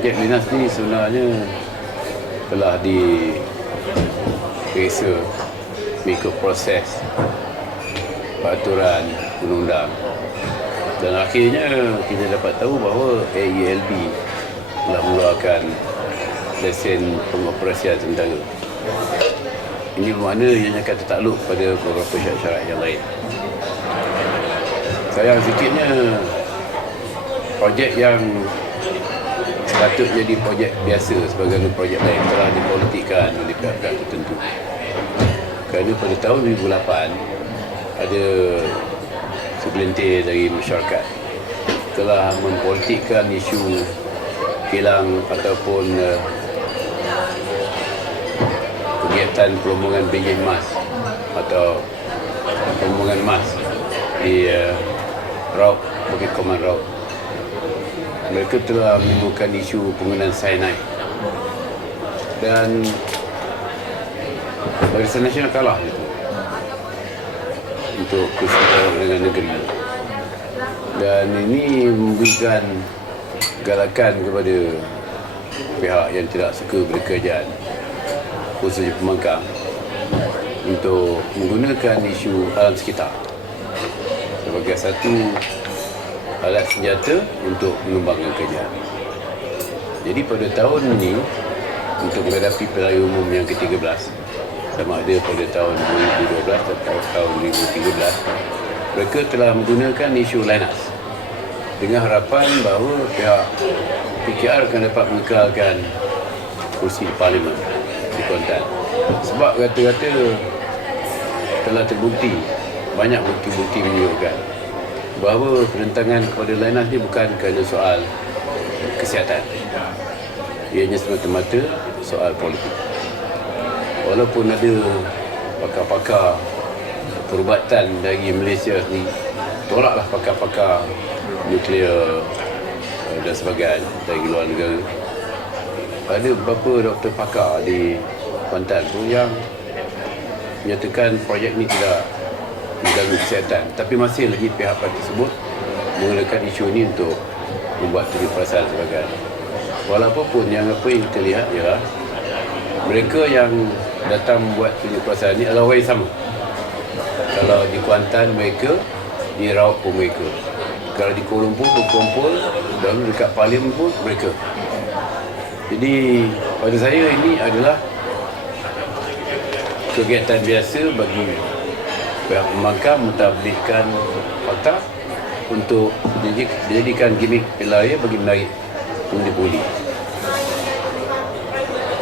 projek Linas ni sebenarnya telah diperiksa mengikut proses peraturan undang-undang, dan akhirnya kita dapat tahu bahawa AELB telah mengeluarkan lesen pengoperasian sementara. Ini bermakna ianya akan tertakluk pada beberapa syarat-syarat yang lain. Sayang sikitnya projek yang patut jadi projek biasa sebagai projek lain telah dipolitikkan oleh pihak-pihak tertentu. Kerana pada tahun 2008 ada segelintir dari masyarakat telah mempolitikkan isu kilang ataupun kegiatan perombongan benjin emas atau perombongan emas di Raub, Bukit Koman Raub. Mereka telah menimbulkan isu penggunaan cyanide, dan Barisan Nasional kalah itu untuk persoalan dengan negeri, dan ini memberikan galakan kepada pihak yang tidak suka berkerajaan, khususnya pembangkang, untuk menggunakan isu alam sekitar sebagai satu alat senjata untuk mengembangkan kerajaan. Jadi pada tahun ini, untuk menghadapi pilihan umum yang ke-13, sama ada pada tahun 2012 atau tahun 2013, mereka telah menggunakan isu Linas dengan harapan bahawa pihak PKR akan dapat mengekalkan kursi di Parlimen di Kuantan. Sebab kata-kata telah terbukti, banyak bukti-bukti menunjukkan bahawa penentangan kepada Linas ni bukan kerana soal kesihatan. Ianya semata-mata soal politik. Walaupun ada pakar-pakar perubatan dari Malaysia ni tolaklah pakar-pakar nuklear dan sebagainya dari luar negara, ada beberapa doktor pakar di Kuantan tu yang menyatakan projek ni tidak mengganggu kesihatan, tapi masih lagi pihak tersebut menggunakan isu ini untuk membuat tujuh perasaan sebagainya. Walaupun yang apa yang kita lihat ialah mereka yang datang membuat tujuh perasaan ini adalah orang yang sama. Kalau di Kuantan mereka, di Raub pun mereka. Kalau di Kuala Lumpur berkumpul, dan dekat Parlimen pun mereka. Jadi pada saya ini adalah kegiatan biasa bagi pihak pembangkang mentadbirkan fakta untuk dijadikan gimmick pilihan raya bagi menarik undi puli.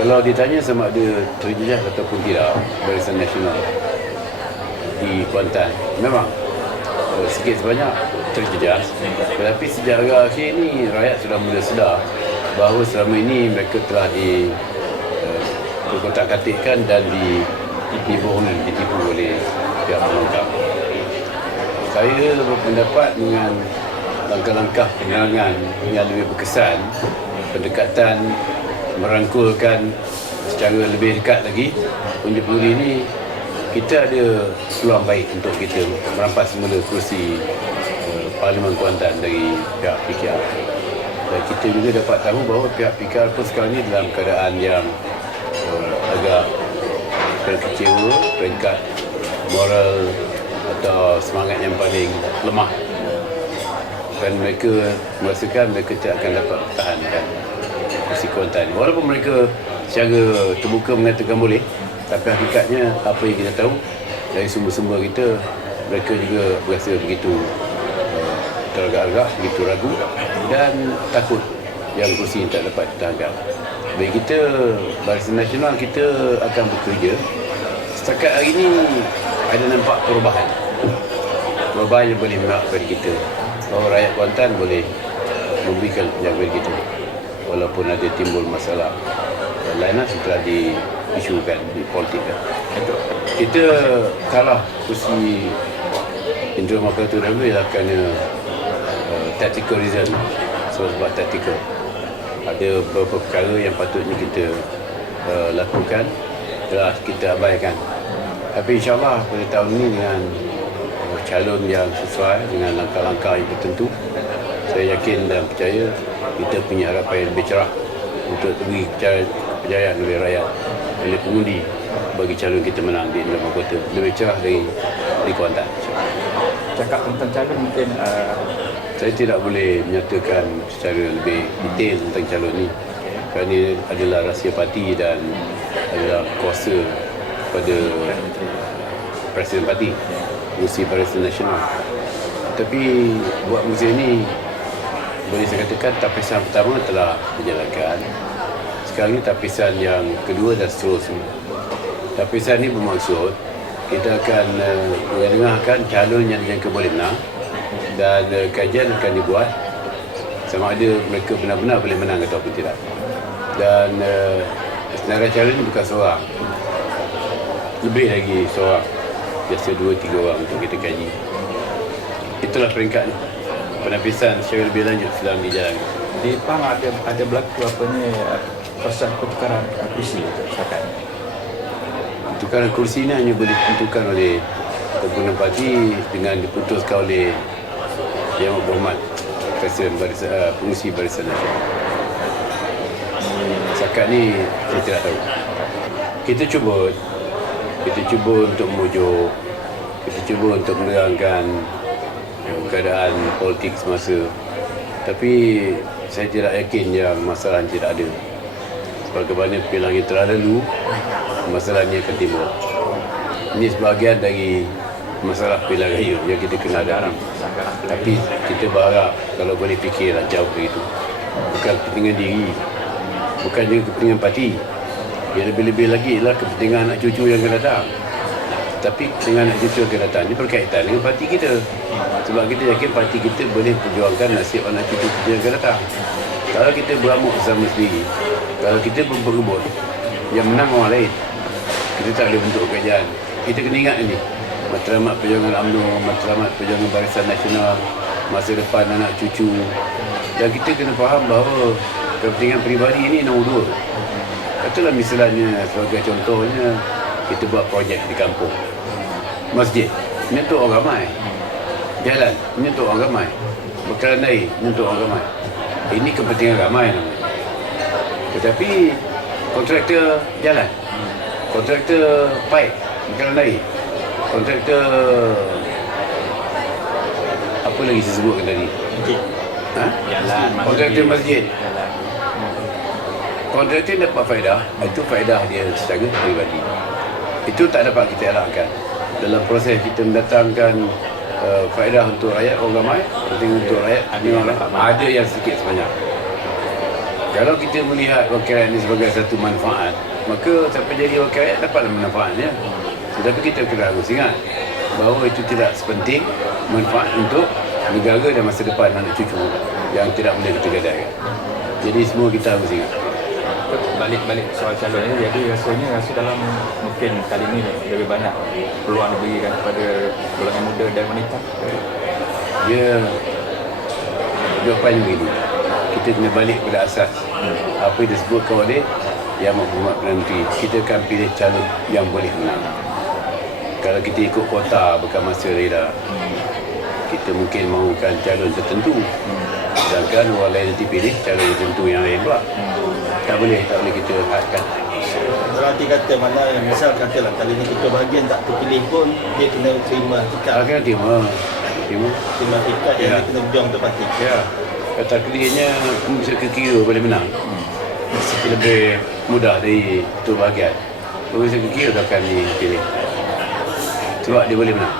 Kalau ditanya sama ada terjejas ataupun tidak Barisan Nasional di Kuantan, memang sikit sebanyak terjejas, tetapi sejak agak akhir ini rakyat sudah mula sedar bahawa selama ini mereka telah dikotak-katikkan dan dibohongi, ditipu oleh pihak pembangkang. Saya berpendapat dengan langkah-langkah penerangan yang lebih berkesan, pendekatan merangkulkan secara lebih dekat lagi undi puli ini, kita ada peluang baik untuk kita merampas semula kursi Parlimen Kuantan dari pihak PKR. Dan kita juga dapat tahu bahawa pihak PKR pun sekarang ini dalam keadaan yang agak kecewa, peringkat moral atau semangat yang paling lemah, dan mereka merasakan mereka tidak akan dapat pertahankan kursi Kuantan. Walaupun mereka secara terbuka mengatakan boleh, tapi hakikatnya apa yang kita tahu dari sumber-sumber kita, mereka juga berasa begitu teragak-agak, begitu ragu dan takut yang kursi ini tak dapat dipertahankan. Bagi kita, Barisan Nasional, kita akan bekerja. Setakat hari ini ada nampak perubahan yang boleh memihak kepada kita, bahawa rakyat Kuantan boleh memberikan penjagaan kita walaupun ada timbul masalah Linas setelah diisukan, dipolitikkan. Kita kalah kursi Indra Makaratul dahulu ialah kerana tactical reason, sebab tactical. Ada beberapa perkara yang patutnya kita lakukan telah kita abaikan. Tapi insyaAllah pada tahun ini dengan calon yang sesuai dengan langkah-langkah yang tertentu, saya yakin dan percaya kita punya harapan yang lebih cerah untuk beri kepercayaan oleh rakyat, oleh pengundi bagi calon kita menang di dalam kota lebih cerah dari Kuantan. Cakap tentang calon mungkin Saya tidak boleh menyatakan secara lebih detail tentang calon ni kerana ini adalah rahsia parti dan adalah kuasa pada Presiden Parti, Pengerusi Barisan Nasional. Tapi buat musim ini boleh saya katakan tapisan pertama telah dijalankan. Sekarang ini tapisan yang kedua dan seterusnya. Tapisan ini bermaksud kita akan mendengarkan calon yang dijangka boleh menang dan kajian akan dibuat sama ada mereka benar-benar boleh menang ataupun tidak. Dan senarai calon ini bukan seorang, lebih lagi seorang, biasa 2-3 orang untuk kita kaji. Itulah peringkat ni. Penapisan secara lebih lanjut sedang dijalankan. di PAM ada berlaku apa ni proses pertukaran kursi setakat ni. Pertukaran kursi ini hanya boleh ditentukan oleh kumpulan parti dengan diputuskan oleh Yang Berhormat Presiden Pengerusi Barisan Nasional. Setakat ni saya tidak tahu. Kita cuba untuk memujuk, kita cuba untuk menerangkan keadaan politik semasa. Tapi saya tidak yakin yang masalah tidak ada. Sebagaimana pilihan yang telah lalu, masalah ini akan timbul. Ini sebahagian dari masalah pilihan raya yang kita kena hadapi. Tapi kita berharap kalau boleh fikirlah jauh begitu. Bukan kepentingan diri, bukan juga kepentingan parti. Yang lebih-lebih lagi ialah kepentingan anak cucu yang akan datang. Tapi kepentingan anak cucu yang akan datang ini berkaitan dengan parti kita. Sebab kita yakin parti kita boleh perjuangkan nasib anak cucu kita yang akan datang. Kalau kita beramuk bersama sendiri, kalau kita berebut, yang menang orang lain, kita tak boleh bentuk kerajaan. Kita kena ingat ini, matlamat perjuangan UMNO, matlamat perjuangan Barisan Nasional, masa depan anak cucu. Dan kita kena faham bahawa kepentingan peribadi ini nombor 2. Katalah misalnya sebagai contohnya, kita buat projek di kampung. Masjid, ini untuk orang ramai. Jalan, ini untuk orang ramai. Bekalan air, ini untuk orang ramai. Ini kepentingan ramai namanya. Tetapi kontraktor jalan, kontraktor pipe, bekalan air, kontraktor apa lagi saya sebutkan tadi? Jalan, kontraktor masjid. Kontraktor dapat faedah, itu faedah dia secara peribadi. Itu tak dapat kita elakkan. Dalam proses kita mendatangkan faedah untuk rakyat orang ramai, penting untuk rakyat memanglah ada yang sedikit sebanyak. Kalau kita melihat wakil rakyat ini sebagai satu manfaat, maka siapa jadi wakil rakyat dapatlah manfaatnya. Tetapi kita kena harus ingat bahawa itu tidak sepenting manfaat untuk negara dan masa depan anak cucu yang tidak boleh kita gadaikan. Jadi semua kita harus ingat. Balik soal calon ni, jadi rasa dalam mungkin kali ini lebih banyak peluang diberikan kepada golongan muda dan wanita. Dia jawapannya begini, kita kena balik pada asas apa yang disebutkan oleh Yang Berhormat Perdana Menteri. Kita akan pilih calon yang boleh menang. Kalau kita ikut kota bukan masa rela, kita mungkin mahukan calon tertentu, sedangkan orang lain nanti pilih calon tertentu yang lain pula. Tak boleh kita hadkan. Berarti kata mana yang misal katalah kali ni ketua bahagian tak terpilih pun dia kena terima tikar. Kena terima Tikar yang dia kena berjuang untuk parti. Ya, kata kelihnya bisa kira boleh menang. Mesti lebih mudah dari ketua bahagian. Bisa kira akan dipilih. Sebab dia boleh menang.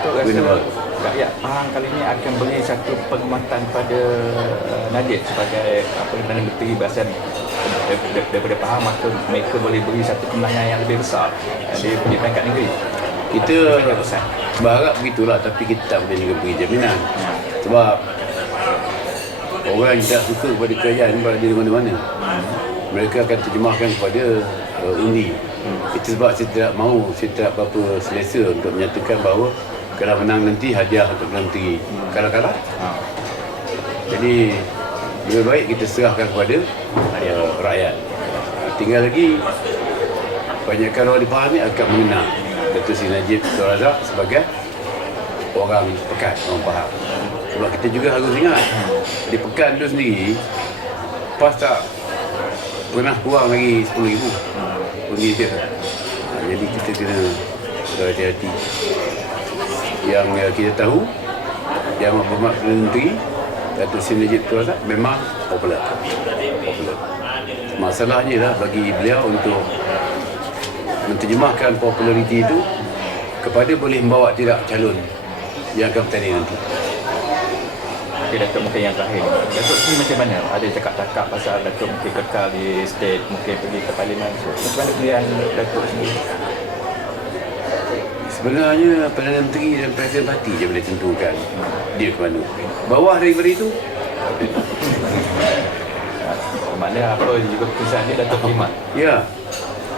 Untuk rasa rakyat Pahang kali ini akan beri satu penghormatan pada Najib sebagai Perdana Menteri Barisan daripada Pahang, maka mereka boleh beri satu kemenangan yang lebih besar di peringkat negeri. Kita berharap begitulah, tapi kita tak boleh juga beri jaminan. Sebab orang yang tak suka kepada kerajaan berada di mana-mana. Mereka akan terjemahkan kepada undi. Itu sebab saya tidak berapa selesa untuk menyatakan bahawa kalau menang nanti hadiah untuk menteri, kalau kalah. Jadi lebih baik kita serahkan kepada rakyat. Tinggal lagi banyakkan orang di Pahang ni akan mengenal Datuk Seri Najib Tun Razak sebagai orang Pekan, orang Pahang. Sebab kita juga harus ingat di Pekan tu sendiri, PAS tak pernah kurang lagi 10,000 pergi je. Jadi kita kena berhati-hati. Yang kita tahu Yang Berhormat Perdana Menteri Datuk Seri Najib Tun Razak memang popular. Masalahnya lah bagi beliau untuk menterjemahkan populariti itu kepada boleh membawa tidak calon yang akan bertanding nanti. Okay, Datuk mungkin yang terakhir. Datuk sendiri macam mana? Ada cakap-cakap pasal Datuk mungkin kekal di state, mungkin pergi ke parlimen. So, macam mana pilihan Datuk sendiri? Sebenarnya Perdana Menteri dan Presiden Parti je boleh tentukan dia ke mana. Bawah daripada itu, Maknanya apa juga keputusan dia Datuk terima. ya.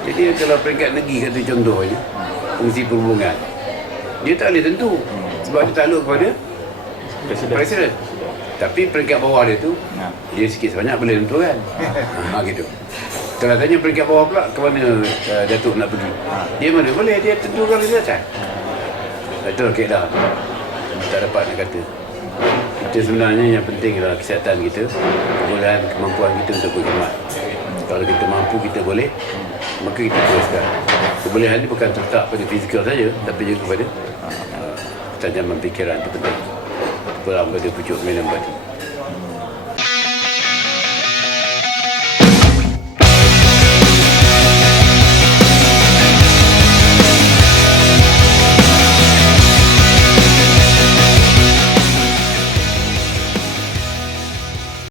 Jadi kalau peringkat negeri kata contohnya, fungsi perhubungan, dia tak boleh tentu sebab dia takluk kepada Presiden. Tapi peringkat bawah dia tu, dia sikit sebanyak boleh tentukan. Gitu. Kalau tanya peringkat bawah pula, ke mana Datuk nak pergi? Dia mana boleh, dia tentukan di atas. Betul kaedah. Tak dapat nak kata. Kita sebenarnya yang penting adalah kesihatan kita, kebolehan, kemampuan kita untuk berkhidmat. Kalau kita mampu, kita boleh, maka kita teruskan. Kebolehan ini bukan terletak pada fizikal saja, tapi juga kepada ketajaman fikiran itu penting. Pada pucuk minum tadi.